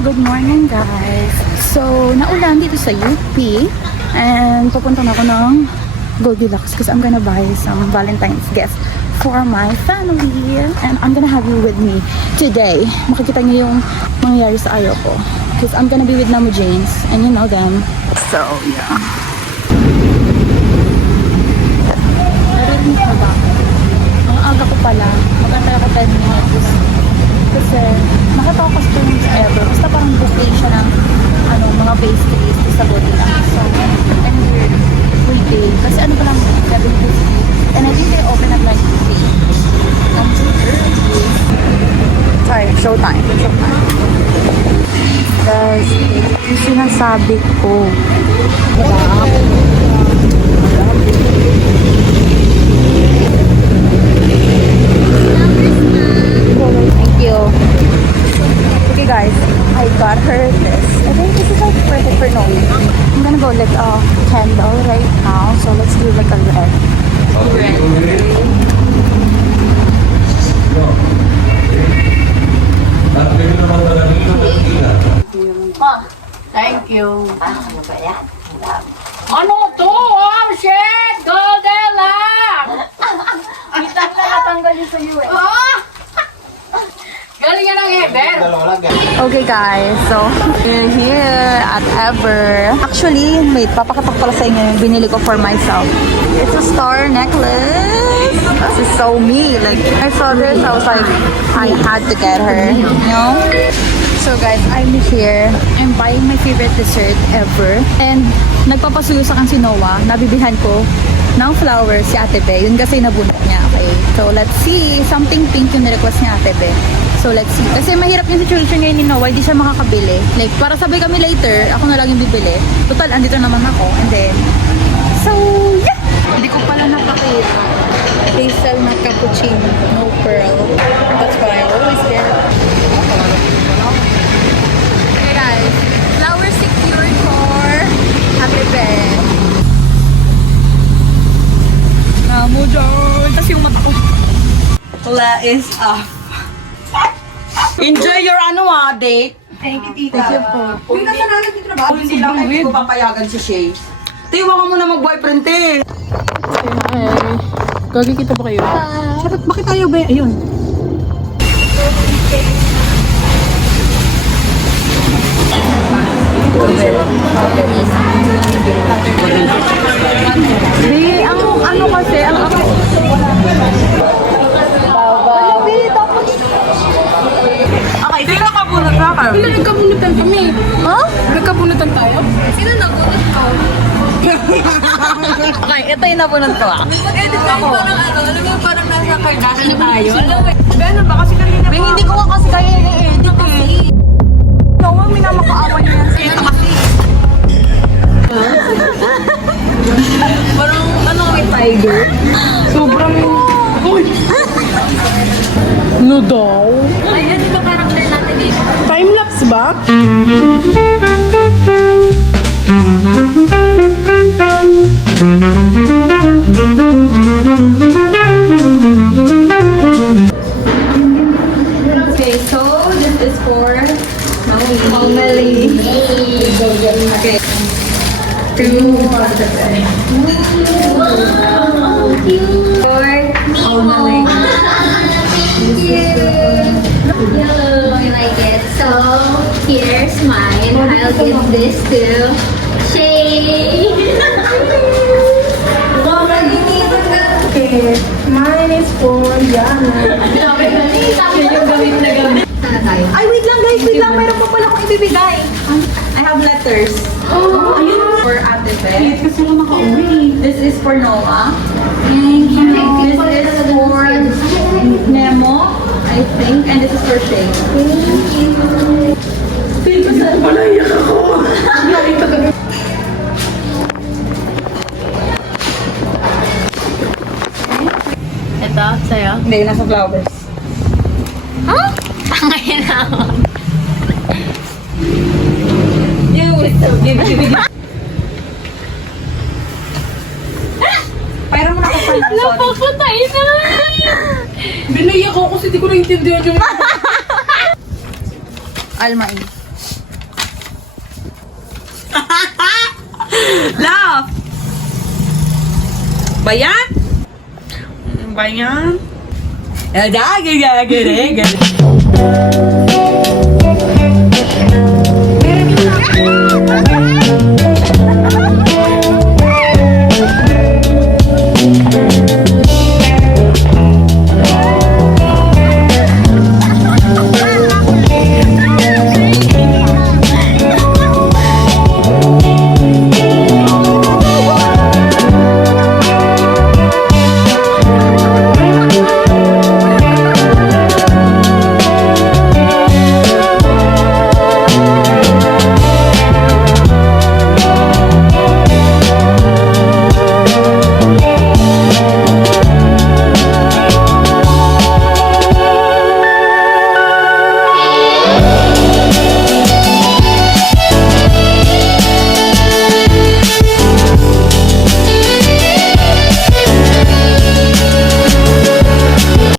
Good morning guys. So, naulan dito sa UP and pupunta na ako ng Goldilocks because I'm gonna buy some Valentine's gifts for my family and I'm gonna have you with me today. Makikita niyo yung mangyayari sa ayaw ko because I'm gonna be with Namu James and you know them. So, yeah. Narinig ko ba? Ang aga ko pala. Magantay ako 10 minutes. Kasi nakita ko customers ever. Basta parang buffet siya ng mga pastries sa Goldilocks. So, I'm here full day. Kasi ano pa lang 7:50. And I think they open at like 3. I'm too early. Sorry, showtime. Guys, yung sinasabi ko. Thank you. Okay guys, I got her this. I think this is like perfect for Noe. I'm gonna go lit a candle right now. So let's do like a red. Thank you. Ano to? Oh, shit! Goldilocks! Kita ka natanggal yun sa iyo eh. Oh! Galing yan ang heaven. Okay guys, so we're here at Ever. Actually, wait, papakatak pala sa inyo yung binili ko for myself. It's a star necklace. This is so me. Like, I saw this, I was like, I had to get her, you know? So guys, I'm here. I'm buying my favorite dessert ever. And nagpapasuyo sa si Noah. Nabibihan ko ng flowers si Ate Be. Yun kasi nabunot niya. Okay. So let's see. Something pink yung request niya Ate Be. So let's see. Kasi mahirap yung situation ngayon ni Noah. Hindi siya makakabili. Like, para sabay kami later, ako na lang yung bibili. Total, andito naman ako. And then, so yeah! Hindi ko pala napakita. Hazel na cappuccino. No pearl. That's what I always get. Okay guys, flowers secured for Ate Be. Namo dyan. Tapos yung mata ko. Wala is off. Enjoy your date. Thank you, tita. Thank you po. Uy, nasa na nagtitrabaho. Hindi lang hindi ko papayagan si Shay. Tiwa ka muna mag-boyfriend, te. Hi. Gagi kita ba kayo? Bakit bakit tayo ba? Ayun. Di, ang ano kasi, ang ako. Okay, sino nakabunot na ka? Wala, nagkabunutan kami. Ha? Nagkabunutan tayo? Sino nabunot ko? Okay, ito yung nabunod ko ah. Mag-edit tayo parang parang nasa Kardashian tayo. Alam mo, ano ba? Kasi kanina Bing, hindi ko nga kasi kaya i-edit eh. Nawa, minamakaawa niya yan sa ito kasi. parang ano kay Tiger? Sobrang... No daw? Ay, ano ba karakter natin dito? Time-lapse ba? Okay, so this is for Melly. Okay. Two. For Melly. Hello, I like it. So, here's mine. I'll give this to Shay. Okay, mine is for Yana. Sana tayo. Ay, wait lang guys, wait lang. Mayroon pa pala akong ibibigay. I have letters. Oh, ayun. For Ate Be. Kasi lang nakauwi. This is for Noah. Thank you. This is for Nemo, I think. And this is for Shay. Thank you. Feel ko saan pala iyak ako. Ito, sa'yo. Hindi, nasa flowers. Ngayon ako. Give. Pera mo na ako sa Napapatay na! Binaiyak ako kasi di ko naintindihan yung... Almain. Laugh! Bayan? Bayan? Gagagagagagag.